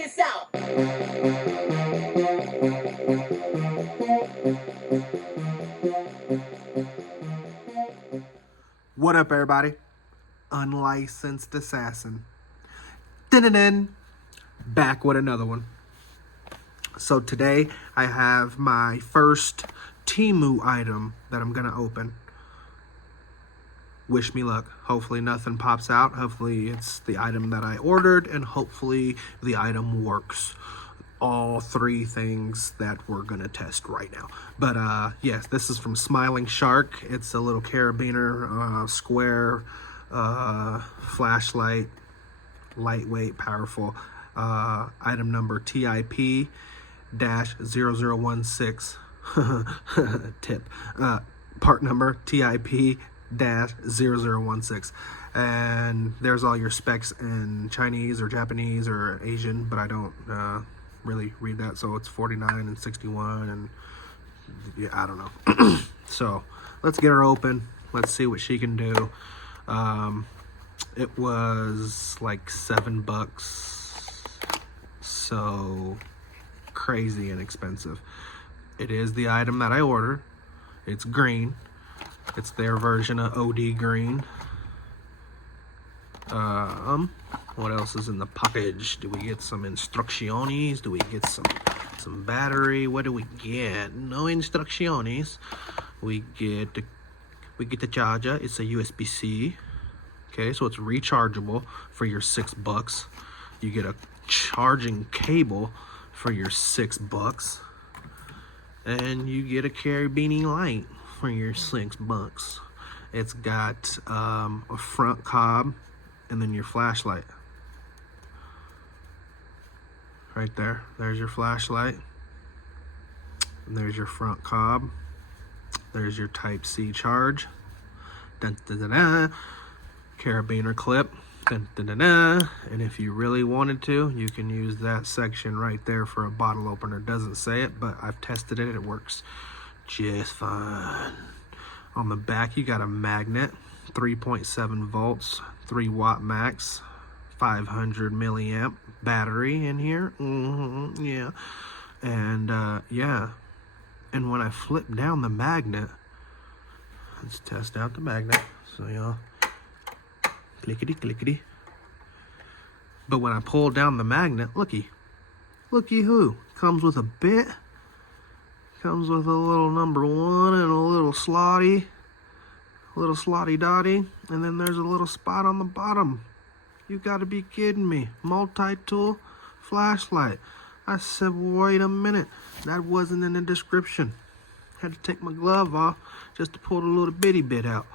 this out. What up, everybody? Unlicensed Assassin. Dun-dun-dun. Back with another one. So today I have my first TEMU item that I'm gonna open. Wish me luck. Hopefully nothing pops out. Hopefully it's the item that I ordered, and hopefully the item works. All three things that we're gonna test right now. But yes, this is from Smiling Shark. It's a little carabiner, square flashlight, lightweight, powerful. Item number TIP-0016. Tip. Part number TIP-0016. And there's all your specs in Chinese or Japanese or Asian, but I don't really read that. So it's 49 and 61, and yeah, I don't know. So let's get her open. Let's see what she can do. It was like $7, so crazy inexpensive. It is the item that I ordered. It's green. It's their version of OD green. What else is in the package? Do we get some instrucciones? Do we get some battery? What do we get? No instrucciones. We get the charger. It's a USB-C. Okay, so it's rechargeable for your $6. You get a charging cable for your $6, and you get a carabiner light for your $6. It's got a front cob, and then your flashlight. Right there. There's your flashlight. And there's your front cob. There's your Type-C charge. Dun, dun, dun, dun. Carabiner clip. Dun, dun, dun, dun. And if you really wanted to, you can use that section right there for a bottle opener. It doesn't say it, but I've tested it. It works just fine. On the back, you got a magnet. 3.7 volts, 3 watt max, 500 milliamp battery in here. Yeah. And yeah. And when I flip down the magnet, let's test out the magnet. So y'all, clickety clickety. But when I pull down the magnet, looky who comes with a bit. Comes with a little number 1 and a little slotty dotty, and then there's a little spot on the bottom. You gotta be kidding me. Multi-tool flashlight. I said, wait a minute, that wasn't in the description. Had to take my glove off just to pull the little bitty bit out.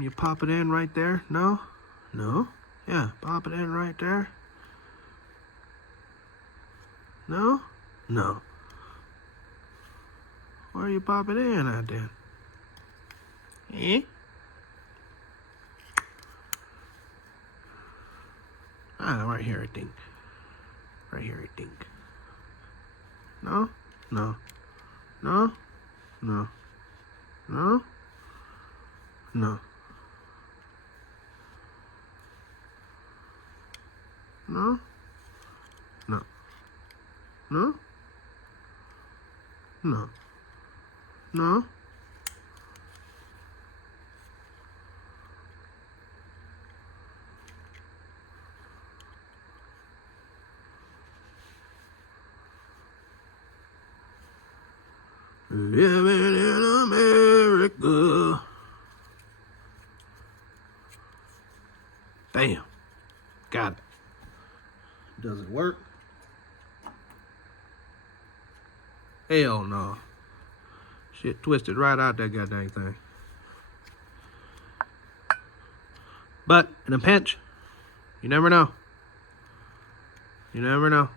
You pop it in right there. No, yeah, pop it in right there. No. Where you pop it in at then? Eh? Ah, right here, I think. Right here, I think. No. No. No. No. No. No. No. No. No. No. No. Living in America. Bam. Got it. Does it work? Hell no. Shit twisted right out that goddamn thing. But in a pinch, you never know. You never know.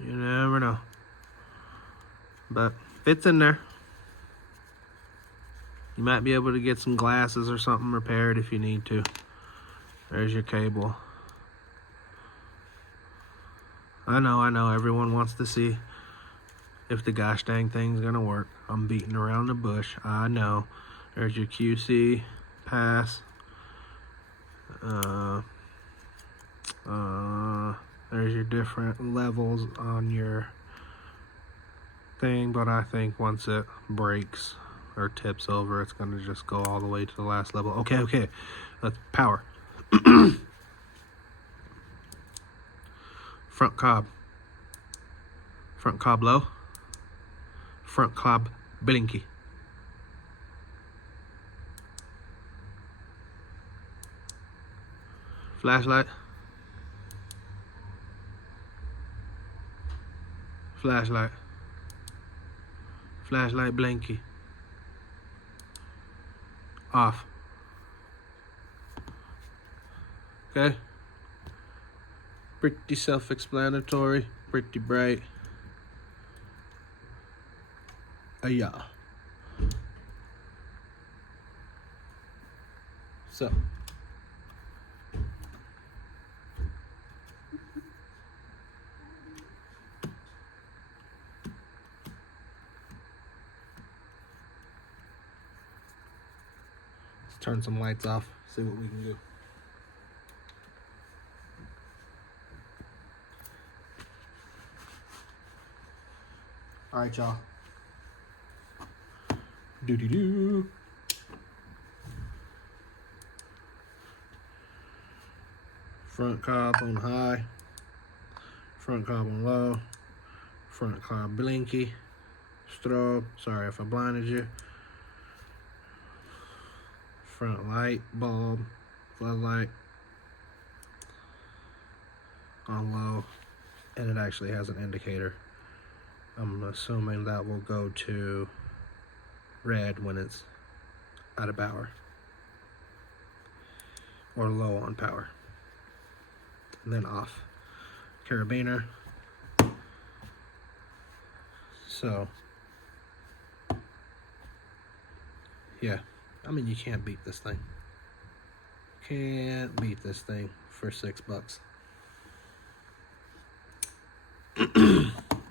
You never know. But fits in there. You might be able to get some glasses or something repaired if you need to. There's your cable. I know, everyone wants to see if the gosh dang thing's gonna work. I'm beating around the bush. I know. There's your QC pass. There's your different levels on your thing, but I think once it breaks or tips over, it's gonna just go all the way to the last level. Okay, let's power. Front cob low, front cob blinky. Flashlight. Flashlight blinky. Off. Okay. Pretty self-explanatory, pretty bright. Yeah. So. Let's turn some lights off, see what we can do. All right, y'all. Doo-doo-doo. Front cob on high, front cob on low, front cob blinky, strobe, sorry if I blinded you, front light, bulb, floodlight on low, and it actually has an indicator. I'm assuming that will go to red when it's out of power or low on power, and then off. Carabiner. So yeah, I mean, you can't beat this thing. Can't beat this thing for $6.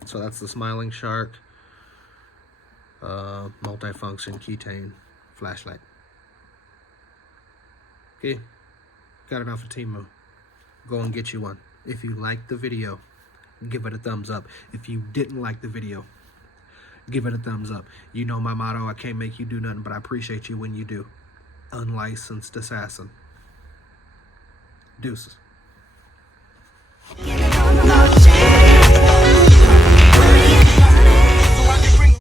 So that's the Smiling Shark multifunction ketane flashlight. Okay, got it off of TEMU. Go and get you one. If you liked the video, give it a thumbs up. If you didn't like the video, give it a thumbs up. You know my motto, I can't make you do nothing, but I appreciate you when you do. Unlicensed assassin. Deuces.